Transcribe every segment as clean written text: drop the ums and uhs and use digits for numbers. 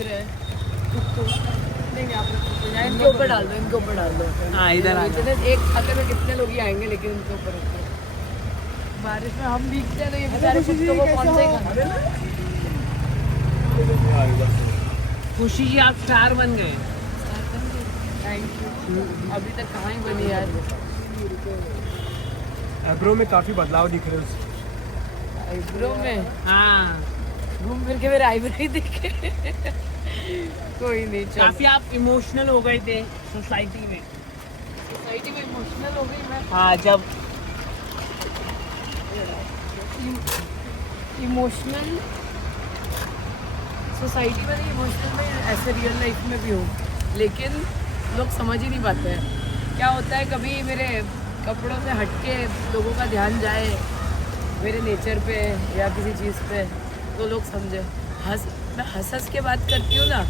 दिख रहे हैं नहीं आप इनके ऊपर डाल दो, इनके ऊपर डाल दो। हाँ इधर आ जाओ। एक खाते में कितने लोग ही आएंगे, लेकिन इनके ऊपर रखो। बारिश में हम भीगते हैं तो ये बेचारे कुत्तों को कौन से खाना। खुशी जी आप स्टार बन गए। Thank you. अभी तक कहाँ ही बनी यार। आईब्रो में काफी बदलाव दिख रहे हैं। आईब्रो में हाँ घूम फिर के मेरे आईब्रो ही दिखे। कोई नहीं, चल। काफी आप इमोशनल हो गए थे सोसाइटी में। सोसाइटी में इमोशनल हो गई मैं। हाँ जब इमोशनल सोसाइटी में नहीं, इमोशनल में ऐसे रियल लाइफ में भी हूँ, लेकिन लोग समझ ही नहीं पाते हैं। क्या होता है, कभी मेरे कपड़ों से हटके लोगों का ध्यान जाए मेरे नेचर पे या किसी चीज़ पे, तो लोग समझे। मैं हंस के बात करती हूँ ना,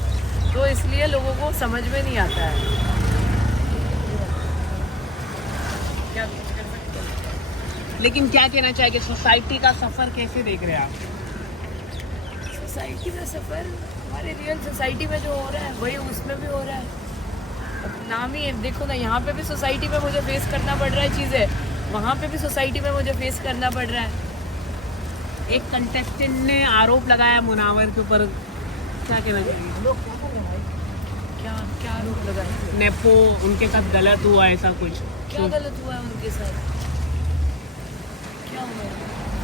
तो इसलिए लोगों को समझ में नहीं आता है। क्या कुछ कर सकते हैं। लेकिन क्या कहना चाहेंगे, सोसाइटी का सफर कैसे देख रहे हैं आप? सोसाइटी का सफ़र, हमारे रियल सोसाइटी में जो हो रहा है वही उसमें भी हो रहा है। अब नाम ही है, देखो ना, यहाँ पे भी सोसाइटी में मुझे फेस करना पड़ रहा है चीज़ें, वहाँ पे भी सोसाइटी में मुझे फेस करना पड़ रहा है। एक कंटेस्टेंट ने आरोप लगाया मुनावर के ऊपर, क्या कहना चाहिए? क्या क्या आरोप लगा है? नेपो उनके साथ गलत हुआ ऐसा कुछ? क्या गलत हुआ है उनके साथ? क्या हुआ है?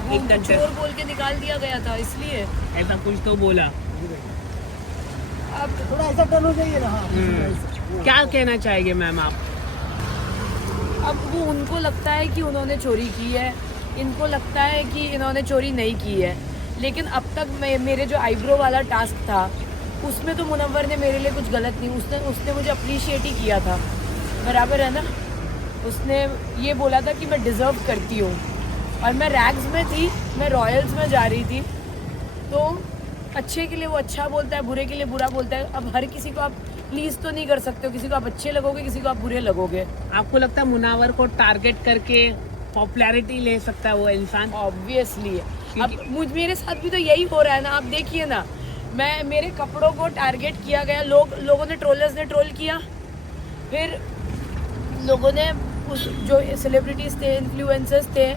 वो एक उनको contest- चोर बोल के निकाल दिया गया था, इसलिए। ऐसा कुछ तो बोला। अब थोड़ा ऐसा टर्न हो जाइए ना। क्या कहना चाहेंगे मैम आप? अब वो उनको लगता है कि उन्होंने चोरी की है, इनको लगता है कि इन्होंने चोरी नहीं की है, लेकिन अब तक मेरे जो आईब्रो वाला टास्क था उसमें तो मुनव्वर ने मेरे लिए कुछ गलत नहीं, उसने मुझे अप्रिशिएट ही किया था, बराबर है ना। उसने ये बोला था कि मैं डिज़र्व करती हूँ, और मैं रैग्स में थी, मैं रॉयल्स में जा रही थी, तो अच्छे के लिए वो अच्छा बोलता है, बुरे के लिए बुरा बोलता है। अब हर किसी को आप प्लीज़ तो नहीं कर सकते हो, किसी को आप अच्छे लगोगे, किसी को आप बुरे लगोगे। आपको लगता है मुनावर को टारगेट करके पॉपुलैरिटी ले सकता है वो इंसान? ऑब्वियसली। अब मेरे साथ भी तो यही हो रहा है ना, आप देखिए ना, मेरे कपड़ों को टारगेट किया गया, लोगों ने, ट्रोलर्स ने ट्रोल किया, फिर लोगों ने उस जो सेलिब्रिटीज थे, इन्फ्लुएंसर्स थे,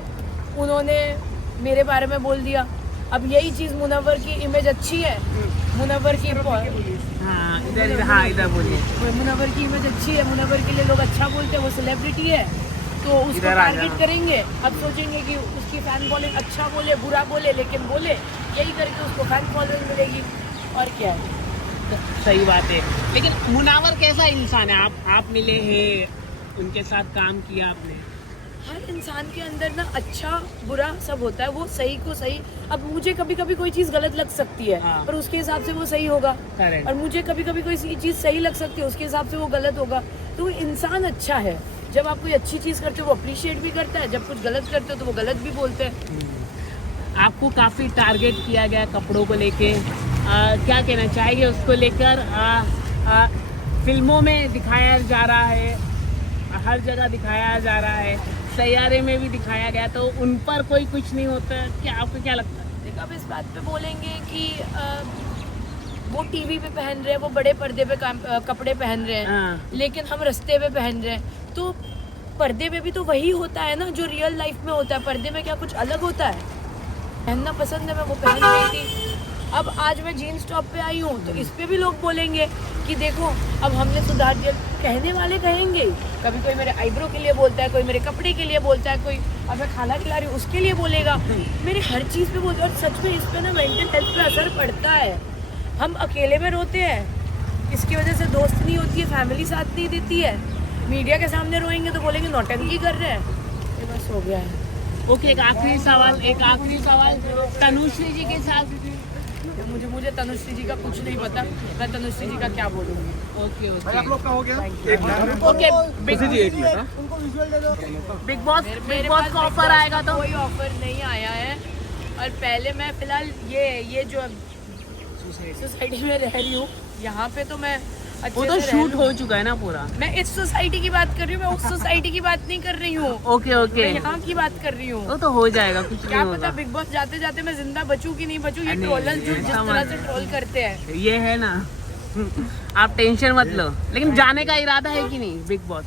उन्होंने मेरे बारे में बोल दिया। अब यही चीज़, मुनव्वर की इमेज अच्छी है, मुनव्वर की हाँ इधर बोलिए। मुनव्वर की इमेज अच्छी है, मुनव्वर के लिए लोग अच्छा बोलते हैं, वो सेलिब्रिटी है, तो उसको इधर आ टारगेट जाओ। करेंगे। अब सोचेंगे कि उसकी फैन फॉलोइंग अच्छा बोले बुरा बोले, लेकिन बोले, यही करके उसको फैन फॉलोइंग मिलेगी, और क्या है। सही बात है। लेकिन मुनावर कैसा इंसान है? आप मिले हैं, उनके साथ काम किया आपने। हर इंसान के अंदर ना अच्छा बुरा सब होता है, वो सही को सही। अब मुझे कभी कभी कोई चीज़ गलत लग सकती है, हाँ। पर उसके हिसाब से वो सही होगा, Correct। और मुझे कभी कभी कोई चीज़ सही लग सकती है, उसके हिसाब से वो गलत होगा। तो वो इंसान अच्छा है, जब आप कोई अच्छी चीज़ करते हो वो अप्रिशिएट भी करता है, जब कुछ गलत करते हो तो वो गलत भी बोलते हैं। आपको काफ़ी टारगेट किया गया कपड़ों को लेके, क्या कहना चाहेंगे उसको लेकर? फिल्मों में दिखाया जा रहा है, हर जगह दिखाया जा रहा है, सैयारे में भी दिखाया गया, तो उन पर कोई कुछ नहीं होता? क्या आपको क्या लगता है? देखो, अब इस बात पे बोलेंगे कि वो टीवी पे पहन रहे हैं, वो बड़े पर्दे पे कपड़े पहन रहे हैं, हाँ। लेकिन हम रास्ते पे पहन रहे हैं, तो पर्दे पे भी तो वही होता है ना जो रियल लाइफ में होता है। पर्दे में क्या कुछ अलग होता है? पहनना पसंद है, मैं वो पहन रही थी। अब आज मैं जीन्स टॉप पे आई हूँ, तो इस पे भी लोग बोलेंगे कि देखो अब हमने सुधार दिया। कहने वाले कहेंगे, कभी कोई मेरे आईब्रो के लिए बोलता है, कोई मेरे कपड़े के लिए बोलता है, कोई अब मैं खाना खिला रही हूँ उसके लिए बोलेगा, मेरे हर चीज़ पे बोलते हैं। और सच में इस पे ना मेंटल हेल्थ पे असर पड़ता है। हम अकेले में रोते हैं, इसकी वजह से दोस्त नहीं होती है, फैमिली साथ नहीं देती है, मीडिया के सामने रोएंगे तो बोलेंगे नौटंकी कर रहे हैं। ये बस हो गया है। ओके, एक आखिरी सवाल तनुश्री जी के साथ। मुझे तनुश्री जी का कुछ नहीं पता, मैं तनुश्री जी का क्या बोलूँगी। ओके आप लोग का हो गया? ओके। बिग बॉस का ऑफर आएगा तो? कोई ऑफर नहीं आया है, और पहले मैं फिलहाल ये जो सोसाइटी में रह रही हूँ, यहाँ पे तो मैं अच्छे वो तो से रह शूट रही हो हूँ। चुका है ना पूरा? मैं इस सोसाइटी की बात कर रही हूँ, मैं उस सोसाइटी की बात नहीं कर रही हूँ। ओके मैं यहाँ की बात कर रही हूँ। वो तो हो जाएगा, कुछ क्या नहीं पता होगा। बिग बॉस जाते जाते मैं जिंदा बचूं कि नहीं बचूं। ये नहीं, ट्रोलर जो जिस ऐसा तरह मत- से ट्रोल करते हैं, ये है ना। आप टेंशन मत लो, लेकिन जाने का इरादा है कि नहीं बिग बॉस?